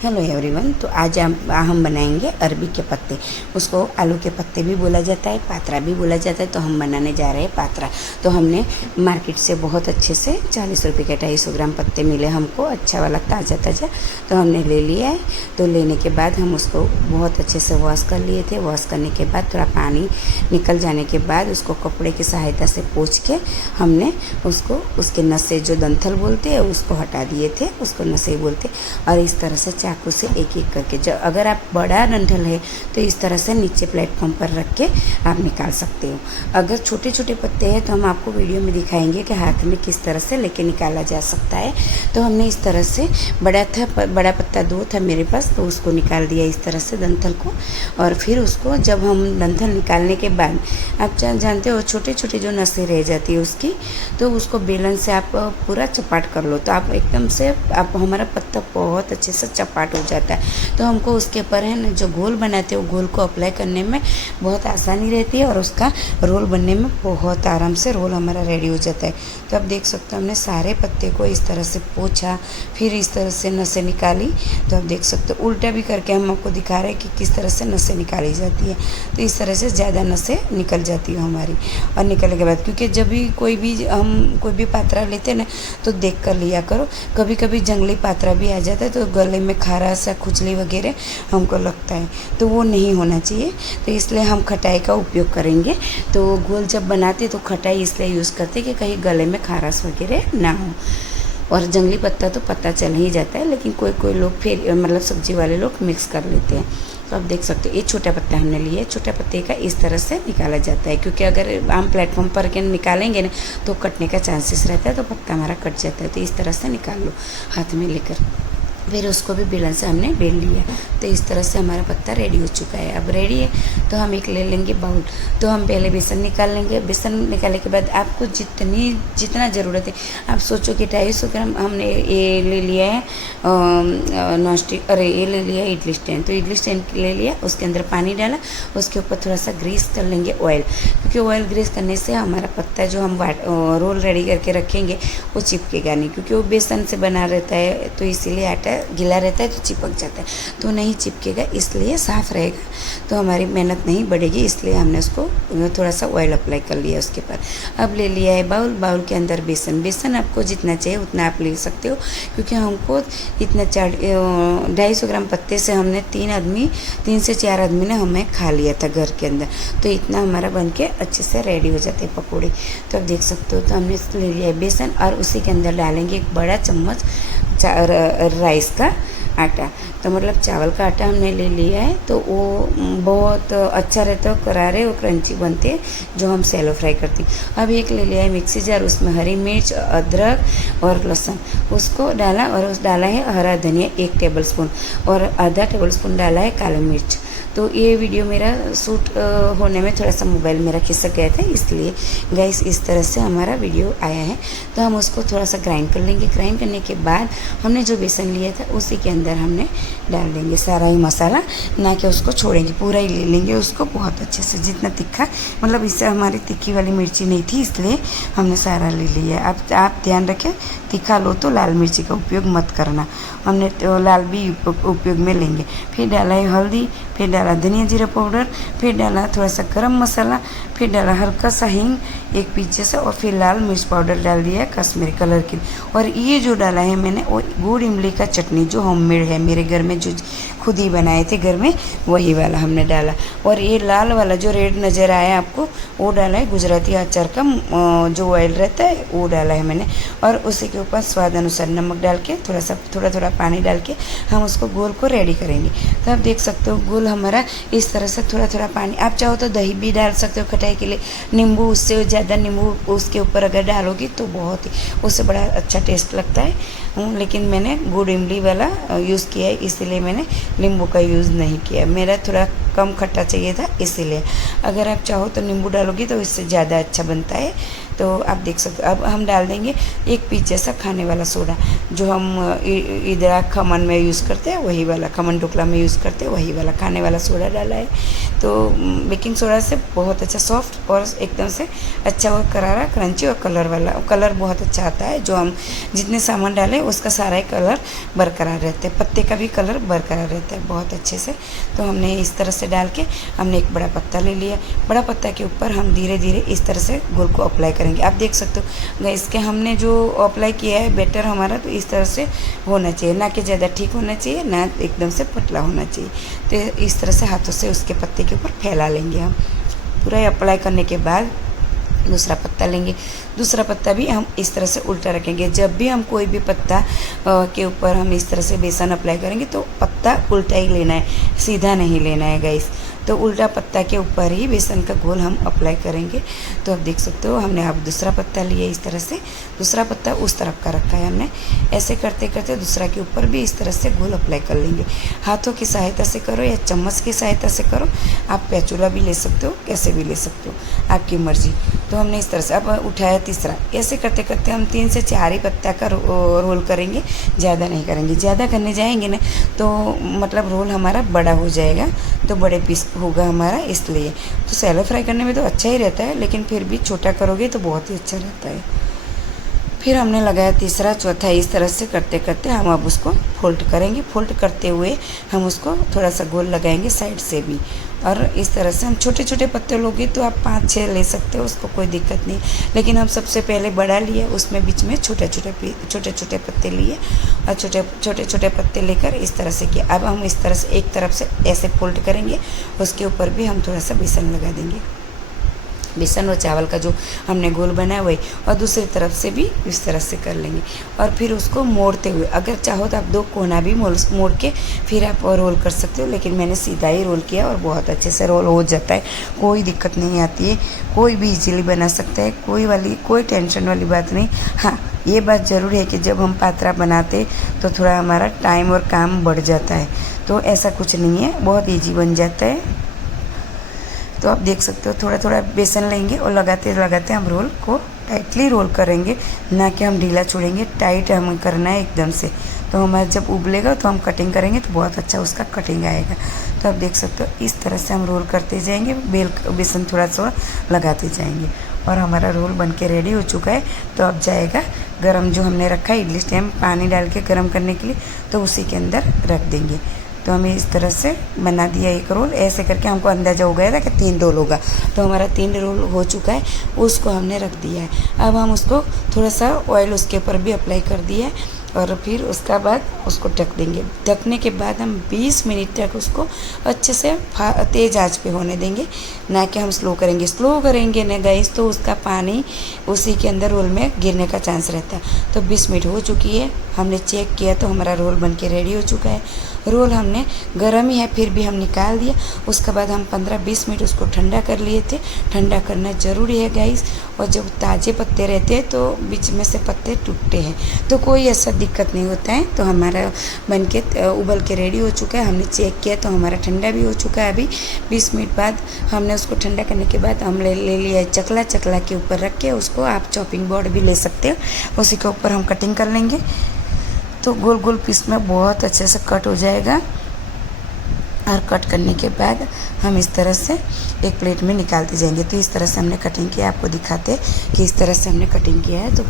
Hello everyone. तो आज हम बनाएंगे अरबी के पत्ते। उसको आलू के पत्ते भी बोला जाता है, पात्रा भी बोला जाता है। तो हम बनाने जा रहे हैं पात्रा। तो हमने मार्केट से बहुत अच्छे से 40 रुपये के 250 ग्राम पत्ते मिले हमको, अच्छा वाला ताज़ा ताज़ा। तो हमने ले लिया है। तो लेने के बाद हम उसको बहुत अच्छे से वॉश कर लिए थे। वॉश करने के बाद थोड़ा पानी निकल जाने के बाद उसको कपड़े की सहायता से पोंछ के हमने उसको उसके नसें जो दंथल बोलते हैं उसको हटा दिए थे, उसको नसें बोलते। और इस तरह से चाकू से एक एक करके, जो अगर आप बड़ा डंठल है तो इस तरह से नीचे प्लेटफॉर्म पर रख के आप निकाल सकते हो। अगर छोटे छोटे पत्ते हैं तो हम आपको वीडियो में दिखाएंगे कि हाथ में किस तरह से लेके निकाला जा सकता है। तो हमने इस तरह से बड़ा पत्ता 2 था मेरे पास, तो उसको निकाल दिया इस तरह से डंठल को। और फिर उसको जब हम डंठल निकालने के बाद आप जानते हो छोटे छोटे जो नसें रह जाती है उसकी, तो उसको बेलन से आप पूरा चपाट कर लो। तो आप एकदम से आप हमारा पत्ता बहुत अच्छे से चपाट हो जाता है। तो हमको उसके ऊपर है ना जो घोल बनाते हो, घोल को अप्लाई करने में बहुत आसानी रहती है और उसका रोल बनने में बहुत आराम से रोल हमारा रेडी हो जाता है। तो आप देख सकते हो हमने सारे पत्ते को इस तरह से पोंछा, फिर इस तरह से नसें निकाली। तो आप देख सकते हो उल्टा भी करके हम आपको दिखा रहे हैं कि किस तरह से नसें निकाली जाती है। तो इस तरह से ज़्यादा नसें निकल जाती है हमारी। और निकलने के बाद क्योंकि जब भी हम कोई भी पात्रा लेते हैं ना तो देख कर लिया करो। कभी कभी जंगली पात्रा भी आ जाता है तो गले में खाराश या खुजली वगैरह हमको लगता है, तो वो नहीं होना चाहिए। तो इसलिए हम खटाई का उपयोग करेंगे। तो घोल जब बनाते तो खटाई इसलिए यूज़ करते कि कहीं गले में खाराश वगैरह ना हो। और जंगली पत्ता तो पता चल ही जाता है, लेकिन कोई कोई लोग फिर मतलब सब्जी वाले लोग मिक्स कर लेते हैं। तो आप देख सकते हो ये छोटा पत्ता हमने लिया है। छोटा पत्ते का इस तरह से निकाला जाता है, क्योंकि अगर हम प्लेटफॉर्म पर के निकालेंगे ना तो कटने का चांसेस रहता है, तो पत्ता हमारा कट जाता है। तो इस तरह से निकाल लो हाथ में लेकर। फिर उसको भी बेलन से हमने बेल लिया। तो इस तरह से हमारा पत्ता रेडी हो चुका है। अब रेडी है तो हम एक ले लेंगे बाउल। तो हम पहले बेसन निकाल लेंगे। बेसन निकालने के बाद आपको जितना ज़रूरत है, आप सोचो कि 250 ग्राम हमने ये ले लिया है नॉनस्टिक, अरे ये ले लिया है इडली स्टैंड। तो इडली स्टैंड ले लिया, उसके अंदर पानी डाला, उसके ऊपर थोड़ा सा ग्रीस कर लेंगे ऑयल, क्योंकि ऑयल ग्रीस करने से हमारा पत्ता जो हम रोल रेडी करके रखेंगे वो चिपकेगा नहीं, क्योंकि वो बेसन से बना रहता है। तो इसीलिए आटा गीला रहता है तो चिपक जाता है, तो नहीं चिपकेगा, इसलिए साफ़ रहेगा। तो हमारी मेहनत नहीं बढ़ेगी, इसलिए हमने उसको थोड़ा सा ऑयल अप्लाई कर लिया उसके ऊपर। अब ले लिया है बाउल। बाउल के अंदर बेसन आपको जितना चाहिए उतना आप ले सकते हो, क्योंकि हमको इतना 250 ग्राम पत्ते से हमने 3 से 4 आदमी ने हमें खा लिया था घर के अंदर। तो इतना हमारा बन के अच्छे से रेडी हो जाते हैं पकौड़े। तो आप देख सकते हो। तो हमने ले लिया है बेसन और उसी के अंदर डालेंगे 1 बड़ा चम्मच राइस का आटा। तो मतलब चावल का आटा हमने ले लिया है। तो वो बहुत अच्छा रहता है, करारे और क्रंची बनते हैं जो हम सैलो फ्राई करती। अब एक ले लिया है मिक्सी जार, उसमें हरी मिर्च, अदरक और लहसुन उसको डाला, और उस डाला है हरा धनिया 1 टेबल स्पून, और आधा टेबल स्पून डाला है काली मिर्च। तो ये वीडियो मेरा शूट होने में थोड़ा सा मोबाइल मेरा खिसक गया था, इसलिए गाइस इस तरह से हमारा वीडियो आया है। तो हम उसको थोड़ा सा ग्राइंड कर लेंगे। ग्राइंड करने के बाद हमने जो बेसन लिया था उसी के अंदर हमने डाल देंगे सारा ही मसाला, ना कि उसको छोड़ेंगे, पूरा ही ले लेंगे उसको बहुत अच्छे से। जितना तीखा, मतलब इससे हमारी तीखी वाली मिर्ची नहीं थी, इसलिए हमने सारा ले लिया। अब आप ध्यान रखें, तीखा लो तो लाल मिर्ची का उपयोग मत करना। हमने तो लाल भी उपयोग में लेंगे। फिर डाला है हल्दी, फिर डाला धनिया जीरा पाउडर, फिर डाला थोड़ा सा गरम मसाला, फिर डाला हल्का सा हींग 1 पीस जैसा, और फिर लाल मिर्च पाउडर डाल दिया है कश्मीरी कलर की। और ये जो डाला है मैंने वो गुड़ इमली का चटनी जो होममेड है मेरे घर में, जो खुद ही बनाए थे घर में, वही वाला हमने डाला। और ये लाल वाला जो रेड नज़र आया आपको वो डाला है गुजराती अचार का जो ऑयल रहता है वो डाला है मैंने। और उसी के ऊपर स्वाद अनुसार नमक डाल के थोड़ा पानी डाल के हम उसको गोल को रेडी करेंगे। तो आप देख सकते हो गोल हमारा इस तरह से थोड़ा पानी, आप चाहो तो दही भी डाल सकते हो खटाई के लिए, नींबू, उससे ज़्यादा नींबू उसके ऊपर अगर डालोगी तो बहुत ही उससे बड़ा अच्छा टेस्ट लगता है। लेकिन मैंने गुड़ इमली वाला यूज़ किया है, इसीलिए मैंने नींबू का यूज़ नहीं किया। मेरा थोड़ा कम खट्टा चाहिए था इसीलिए। अगर आप चाहो तो नींबू डालोगी तो इससे ज़्यादा अच्छा बनता है। तो आप देख सकते हो। अब हम डाल देंगे एक पीस जैसा खाने वाला सोडा, जो हम इधर खमन में यूज़ करते हैं वही वाला, खमन ढोकला में यूज़ करते हैं वही वाला खाने वाला सोडा डाला है। तो बेकिंग सोडा से बहुत अच्छा सॉफ्ट और एकदम से अच्छा और करारा क्रंची और कलर बहुत अच्छा आता है। जो हम जितने सामान डालें उसका सारा ही कलर बरकरार रहता है, पत्ते का भी कलर बरकरार रहता है बहुत अच्छे से। तो हमने इस तरह से डाल के हमने एक बड़ा पत्ता ले लिया। बड़ा पत्ता के ऊपर हम धीरे धीरे इस तरह से घोल को अप्लाई करेंगे। आप देख सकते हो गैस के हमने जो अप्लाई किया है बैटर हमारा, तो इस तरह से होना चाहिए, ना कि ज़्यादा ठीक होना चाहिए ना एकदम से पतला होना चाहिए। तो इस तरह से हाथों से उसके पत्ते के ऊपर फैला लेंगे हम। पूरा अप्लाई करने के बाद दूसरा पत्ता लेंगे। दूसरा पत्ता भी हम इस तरह से उल्टा रखेंगे। जब भी हम कोई भी पत्ता के ऊपर हम इस तरह से बेसन अप्लाई करेंगे तो पत्ता उल्टा ही लेना है, सीधा नहीं लेना है गाइस। तो उल्टा पत्ता के ऊपर ही बेसन का घोल हम अप्लाई करेंगे। तो आप देख सकते हो हमने अब दूसरा पत्ता लिया इस तरह से, दूसरा पत्ता उस तरफ का रखा है हमने। ऐसे करते करते दूसरा के ऊपर भी इस तरह से घोल अप्लाई कर लेंगे। हाथों की सहायता से करो या चम्मच की सहायता से करो, आप पैचूला भी ले सकते हो, कैसे भी ले सकते हो, आपकी मर्जी। तो हमने इस तरह से अब उठाया तीसरा। ऐसे करते करते हम 3 से 4 ही पत्ता का रोल करेंगे, ज़्यादा नहीं करेंगे। ज़्यादा करने जाएंगे ना तो मतलब रोल हमारा बड़ा हो जाएगा, तो बड़े पीस होगा हमारा, इसलिए। तो सैलो फ्राई करने में तो अच्छा ही रहता है, लेकिन फिर भी छोटा करोगे तो बहुत ही अच्छा रहता है। फिर हमने लगाया तीसरा, चौथा, इस तरह से करते करते हम अब उसको फोल्ड करेंगे। फोल्ड करते हुए हम उसको थोड़ा सा गोल लगाएंगे साइड से भी। और इस तरह से हम छोटे छोटे पत्ते लोगे तो आप 5-6 ले सकते हो, उसको कोई दिक्कत नहीं। लेकिन हम सबसे पहले बड़ा लिए, उसमें बीच में छोटे छोटे पत्ते लिए और छोटे छोटे पत्ते लेकर इस तरह से किया। अब हम इस तरह से एक तरफ से ऐसे फोल्ड करेंगे, उसके ऊपर भी हम थोड़ा सा बेसन लगा देंगे। बेसन और चावल का जो हमने गोल बनाया वही, और दूसरी तरफ से भी इस तरह से कर लेंगे। और फिर उसको मोड़ते हुए, अगर चाहो तो आप 2 कोना भी मोड़ के फिर आप रोल कर सकते हो, लेकिन मैंने सीधा ही रोल किया और बहुत अच्छे से रोल हो जाता है, कोई दिक्कत नहीं आती है। कोई भी इजीली बना सकता है, कोई टेंशन वाली बात नहीं। हाँ, ये बात ज़रूर है कि जब हम पात्रा बनाते तो थोड़ा हमारा टाइम और काम बढ़ जाता है, तो ऐसा कुछ नहीं है, बहुत ईजी बन जाता है। तो आप देख सकते हो थोड़ा थोड़ा बेसन लेंगे और लगाते लगाते हम रोल को टाइटली रोल करेंगे, ना कि हम ढीला छोड़ेंगे, टाइट हमें करना है एकदम से। तो हमारा जब उबलेगा तो हम कटिंग करेंगे तो बहुत अच्छा उसका कटिंग आएगा। तो आप देख सकते हो इस तरह से हम रोल करते जाएंगे, बेसन थोड़ा थोड़ा लगाते जाएंगे और हमारा रोल बन के रेडी हो चुका है। तो अब जाएगा गरम, जो हमने रखा है इडली स्टैंड पानी डाल के गरम करने के लिए, तो उसी के अंदर रख देंगे। तो हमें इस तरह से बना दिया एक रोल। ऐसे करके हमको अंदाज़ा हो गया था कि 3 रोल होगा, तो हमारा 3 रोल हो चुका है, उसको हमने रख दिया है। अब हम उसको थोड़ा सा ऑयल उसके ऊपर भी अप्लाई कर दिया है और फिर उसका बाद उसको ढक देंगे। ढकने के बाद हम 20 मिनट तक उसको अच्छे से तेज़ आंच पे होने देंगे, ना कि हम स्लो करेंगे ना गाइस, तो उसका पानी उसी के अंदर रोल में गिरने का चांस रहता है। तो 20 मिनट हो चुकी है, हमने चेक किया तो हमारा रोल बन के रेडी हो चुका है। रोल हमने गर्म ही है फिर भी हम निकाल दिया। उसके बाद हम 15-20 मिनट उसको ठंडा कर लिए थे। ठंडा करना ज़रूरी है गाइस, और जब ताज़े पत्ते रहते हैं तो बीच में से पत्ते टूटते हैं, तो कोई ऐसा दिक्कत नहीं होता है। तो हमारा बन के उबल के रेडी हो चुका है। हमने चेक किया तो हमारा ठंडा भी हो चुका है। अभी 20 मिनट बाद हमने उसको ठंडा करने के बाद हम ले लिया चकला। चकला के ऊपर रख के उसको आप चॉपिंग बोर्ड भी ले सकते हो, उसी के ऊपर हम कटिंग कर लेंगे। तो गोल गोल पीस में बहुत अच्छे से कट हो जाएगा। और कट करने के बाद हम इस तरह से एक प्लेट में निकालते जाएंगे। तो इस तरह से हमने कटिंग किया, आपको दिखाते कि इस तरह से हमने कटिंग किया है। तो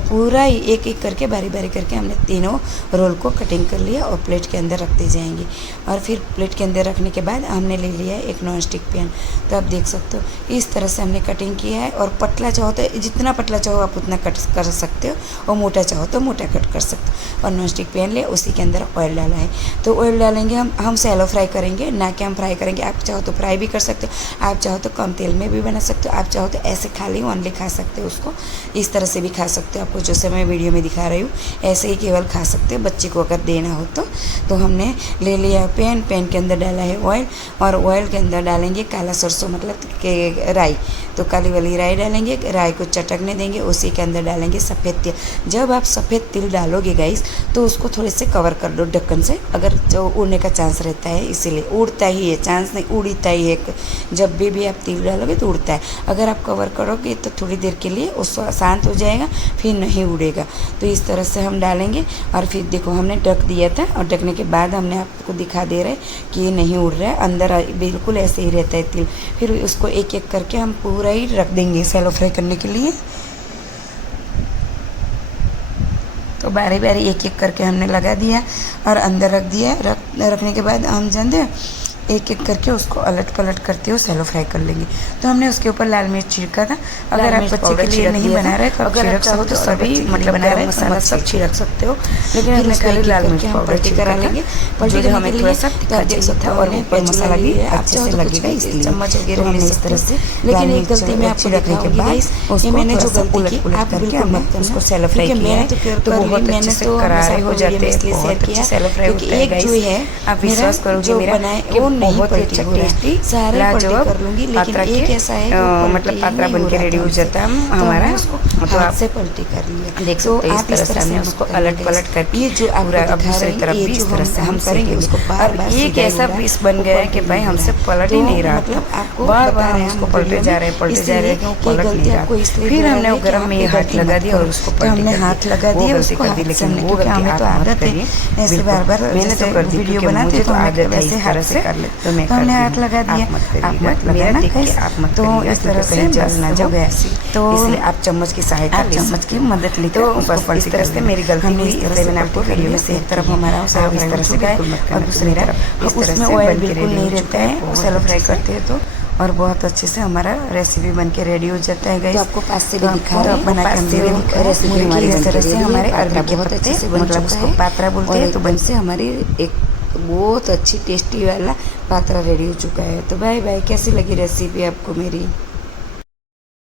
पूरा एक एक करके बारी बारी करके हमने तीनों रोल को कटिंग कर लिया और प्लेट के अंदर रखते जाएंगे। और फिर प्लेट के अंदर रखने के बाद हमने ले लिया है एक नॉन स्टिक पैन। तो आप देख सकते हो इस तरह से हमने कटिंग किया है। और पतला चाहो तो जितना पतला चाहो आप उतना कट कर सकते हो, और मोटा चाहो तो मोटा कट कर सकते हो। और नॉन स्टिक पैन ले, उसी के अंदर ऑयल डाला है। तो ऑयल डालेंगे हम सैलो फ्राई करेंगे, ना कि हम फ्राई करेंगे। आप चाहो तो फ्राई भी कर सकते हो, आप चाहो तो कम तेल में भी बना सकते हो, आप चाहो तो ऐसे खाली ओनली खा सकते हो उसको, इस तरह से भी खा सकते हो। आपको जैसे मैं वीडियो में दिखा रही हूँ ऐसे ही केवल खा सकते हो, बच्चे को अगर देना हो तो हमने ले लिया पैन के अंदर डाला है ऑयल, और ऑयल के अंदर डालेंगे काला सरसों मतलब के राई। तो काली वाली राई डालेंगे, राई को चटकने देंगे, उसी के अंदर डालेंगे सफ़ेद तिल। जब आप सफ़ेद तिल डालोगे गाइस तो उसको थोड़े से कवर कर दो ढक्कन से, अगर जो उड़ने का चांस रहता है इसीलिए उड़ता ही है, चांस नहीं, उड़ता ही है। जब भी आप तिल डालोगे तो उड़ता है। अगर आप कवर करोगे तो थोड़ी देर के लिए वो शांत हो जाएगा, फिर नहीं उड़ेगा। तो इस तरह से हम डालेंगे और फिर देखो हमने ढक दिया था और ढकने के बाद हमने आपको दिखा दे रहे हैं कि ये नहीं उड़ रहा है, अंदर बिल्कुल ऐसे ही रहता है तिल। फिर उसको एक एक करके हम पूरा ही रख देंगे शैलो फ्राई करने के लिए। तो बारी बारी एक एक करके हमने लगा दिया और अंदर रख दिया। रखने के बाद हम जानते एक एक करके उसको अलट पलट करते हुए शैलो फ्राई कर लेंगे। तो हमने उसके ऊपर लाल मिर्च छिड़का था। अगर आप बच्चे के लिए नहीं बना रहे तो छिड़क सकते हो, तो सभी मतलब गरम मसाला सब छिड़क सकते हो, लेकिन हमने खाली लाल मिर्च पाउडर करा लेंगे। पलटी जो हमें थोड़ा सा तीखा चाहिए था और ऊपर मसाला भी अच्छे से लगेगा, इसलिए चम्मच वगैरह ले सकते हो। लेकिन एक गलती में आपको रखने के बाद ये मैंने जो गलती की आप बिल्कुल मत करना, उसको शैलो फ्राई किया है तो बहुत अच्छे से करारा हो जाते हैं, इसलिए शेयर किया। शैलो फ्राई होता है गाइस, आप विश्वास करोगे मेरा कि बहुत अच्छा टेस्टी सारे लाजवाब कर लूँगी। लेकिन एक ऐसा है मतलब पात्रा बन के रेडी हो जाता है हमारा, तो आप से पलटी कर लिया देख सकते हो। इस तरह से हमने उसको अलट पलट करके ये जो पूरा अब दूसरी तरफ भी इस तरह से हम करेंगे उसको। और एक ऐसा पीस बन गया है कि भाई हमसे पलट ही नहीं रहा, मतलब आपको बार बार हम उसको पलटे जा रहे हैं, पलट नहीं रहा। फिर हमने वो गरम में हाथ लगा दिया और उसको हमने हाथ लगा दिया, उसको कर दी। लेकिन वो हमें तो आदत है ऐसे बार बार, मैंने तो कर दी क्योंकि मुझे तो आदत है वैसे हाथ से कर ले, तो मैं हमने हाथ लगा दिया। आप मत लगाना गाइस, तो इस तरह से जल ना जाओ गैस, तो इसलिए आप चम्मच की सहायता, चम्मच की मदद लेकर तो बस इस तरह से मेरी गलती हुई। इस तरह से मैंने आपको वीडियो में से एक तरफ हमारा शैलो फ्राई हो चुका है और दूसरी तरफ उसमें ऑयल बिल्कुल नहीं रहता है शैलो फ्राई करते हैं तो, और बहुत अच्छे से हमारा रेसिपी बन के रेडी हो जाता है गाइस। तो आपको पास से भी दिखा रहे हैं, बना के रेसिपी हमारी इस तरह से हमारे अरबी के बहुत अच्छे से मतलब उसको पात्रा बोलते हैं, तो बन से हमारी एक बहुत अच्छी टेस्टी वाला पात्रा रेडी हो चुका है। तो बाय बाय, कैसी लगी रेसिपी आपको मेरी?